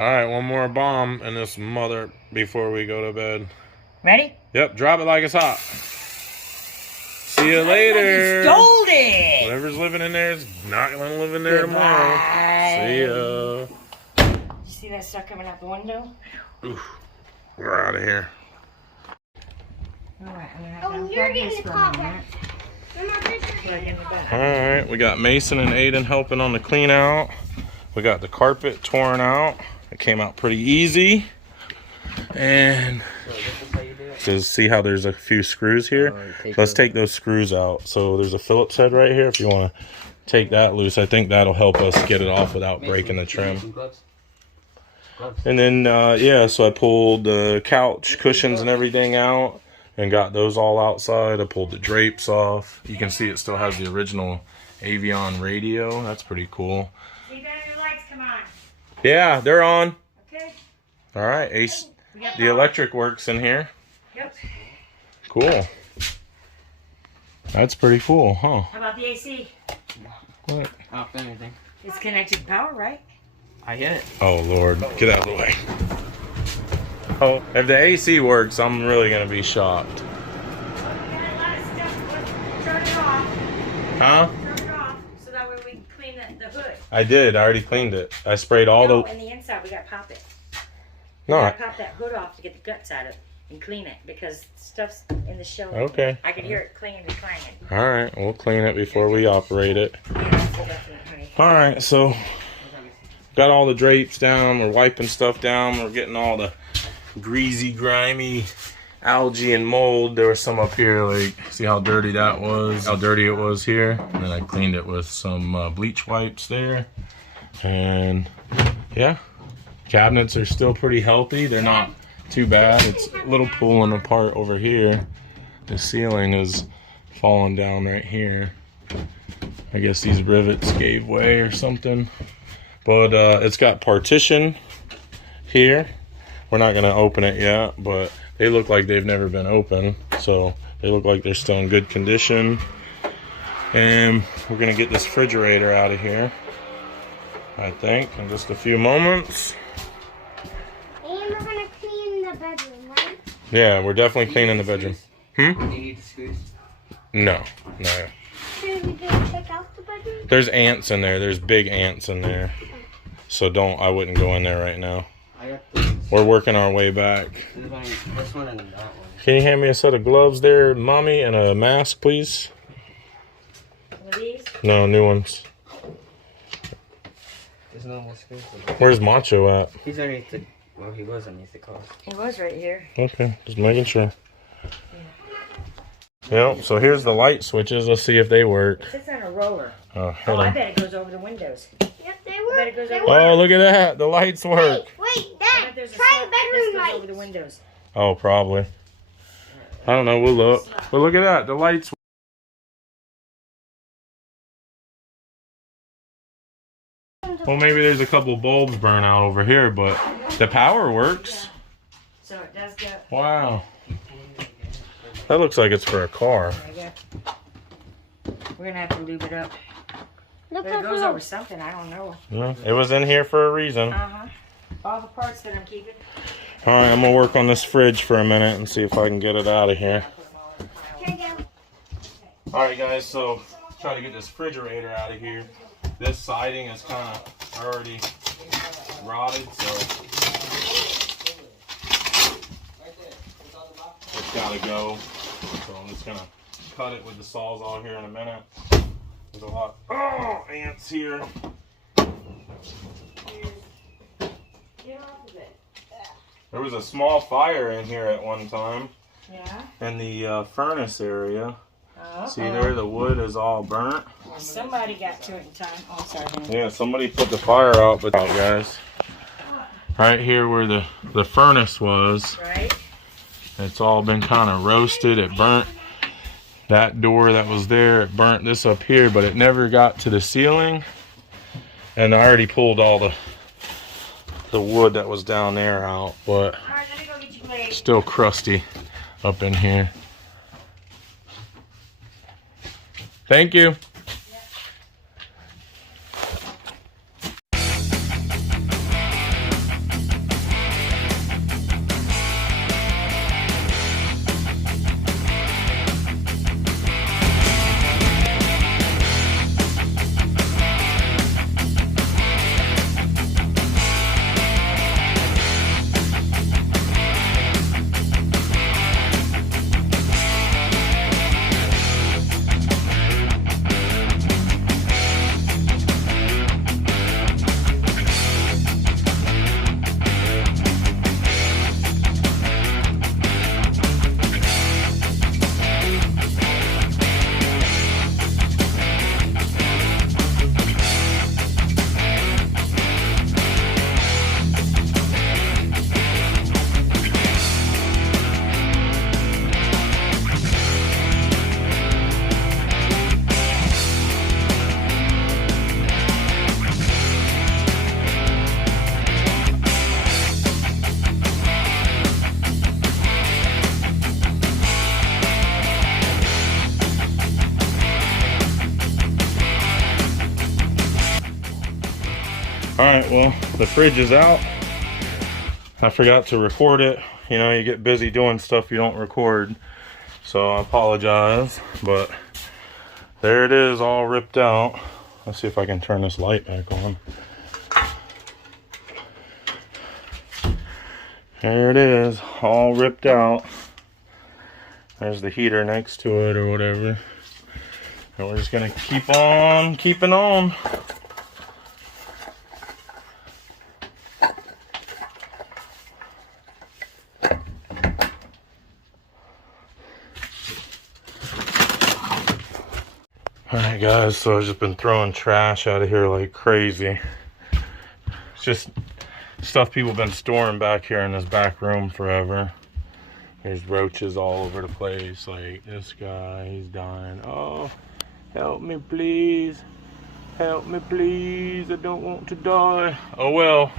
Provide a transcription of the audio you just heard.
Alright, one more bomb in this mother before we go to bed. Ready? Yep, drop it like it's hot. See you later. You stole it. Whatever's living in there is not going to live in there tomorrow. See ya. You see that stuff coming out the window? Oof. We're out of here. Alright, I'm going to have to unplug this for a minute. Alright, we got Mason and Aiden helping on the clean out. We got the carpet torn out. It came out pretty easy. And so see how there's a few screws here? Let's take those screws out. So there's a Phillips head right here. If you want to take that loose, I think that'll help us get it off without breaking the trim. And then, yeah, so I pulled the couch cushions and everything out and got those all outside. I pulled the drapes off. You can see it still has the original Avion radio. That's pretty cool. See, better your lights come on. Yeah, they're on. Okay. All right, Ace. The electric works in here. Yep. Cool. That's pretty cool, huh? How about the AC? What? I don't feel anything. It's connected to power, right? I hit it. Oh, Lord. Get out of the way. Oh, if the AC works, I'm really going to be shocked. Turn it off. Huh? Turn it off so that way we can clean the hood. I did. I already cleaned it. I sprayed all No, the... and the inside, we got to pop it. No. We got to pop that hood off to get the guts out of it and clean it because stuff's in the shell. Okay. I could hear it clinging and clanging. All right. We'll clean it before we operate it. Yeah, so definitely, honey. All right. So, got all the drapes down. We're wiping stuff down. We're getting all the greasy, grimy algae and mold. There was some up here. Like, see how dirty that was? How dirty it was here. And then I cleaned it with some bleach wipes there. And, yeah. Cabinets are still pretty healthy. They're not too bad. It's a little pulling apart over here. The ceiling is falling down right here. I guess these rivets gave way or something. But it's got partition here. We're not going to open it yet, but they look like they've never been opened. So they look like they're still in good condition. And we're going to get this refrigerator out of here, I think, in just a few moments. And we're going to clean the bedroom, right? Yeah, we're definitely cleaning the bedroom. Do you need the screws? No, no. Should we go check out the bedroom? There's ants in there. There's big ants in there. So I wouldn't go in there right now. I got this. We're working our way back. This one and that one. Can you hand me a set of gloves there, Mommy, and a mask, please? One of these? No, new ones. There's no more screws. Where's Macho at? He's underneath the... Well, he was underneath the car. It was right here. Okay, just making sure. Yep, so here's the light switches. Let's see if they work. It sits on a roller. Oh, Oh, I bet it goes over the windows. Yep, they I were. bet it goes over. oh, look at that. The lights work. Wait, I Dad, bet there's a try slot- bedroom this goes lights. over the windows. Oh, probably. I don't know. We'll look. But look at that. The lights. Well, maybe there's a couple bulbs burn out over here, but the power works. So it does go. Wow. That looks like it's for a car. There you go. We're gonna have to lube it up. Look But it goes over something. I don't know. Yeah, it was in here for a reason. All the parts that I'm keeping. All right, I'm gonna work on this fridge for a minute and see if I can get it out of here. All right, guys. So try to get this refrigerator out of here. This siding is kind of already rotted, so it's got to go. So I'm just gonna cut it with the Sawzall here in a minute. There's a lot. Oh, ants here. Get off of it. There was a small fire in here at one time Yeah. in the furnace area. Uh-oh. See there, the wood is all burnt. Somebody got to it in time. Oh, sorry. honey. Yeah, somebody put the fire out, but guys, right here where the furnace was, Right. it's all been kind of roasted. It burnt that door that was there. It burnt this up here, but it never got to the ceiling. And I already pulled all the wood that was down there out, but All right, let me go get your blade. still crusty up in here. Thank you. Alright, well, the fridge is out. I forgot to record it. You know, you get busy doing stuff you don't record. So I apologize, but there it is, all ripped out. Let's see if I can turn this light back on. There it is, all ripped out. There's the heater next to it or whatever. And we're just gonna keep on keeping on. Alright guys, so I've just been throwing trash out of here like crazy. It's just stuff people have been storing back here in this back room forever. There's roaches all over the place. Like this guy, he's dying. Oh, help me please. Help me please, I don't want to die. Oh well.